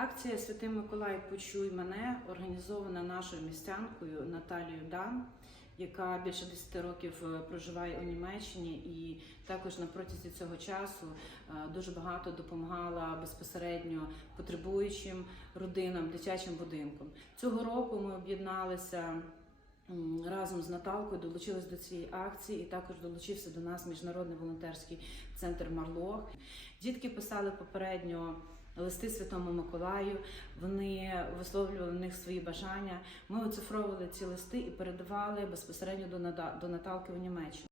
Акція Святий Миколай Почуй мене організована нашою містянкою Наталією Дан, яка більше 10 років е, проживає у Німеччині і також на протязі цього часу е, дуже багато допомагала безпосередньо потребуючим родинам, дитячим будинкам. Цього року ми об'єдналися. Разом з Наталкою долучились до цієї акції, і також долучився до нас міжнародний волонтерський центр Марлох. Дітки писали попередньо листи Святому Миколаю. Вони висловлювали в них свої бажання. Ми оцифровували ці листи і передавали безпосередньо до Наталки в Німеччину.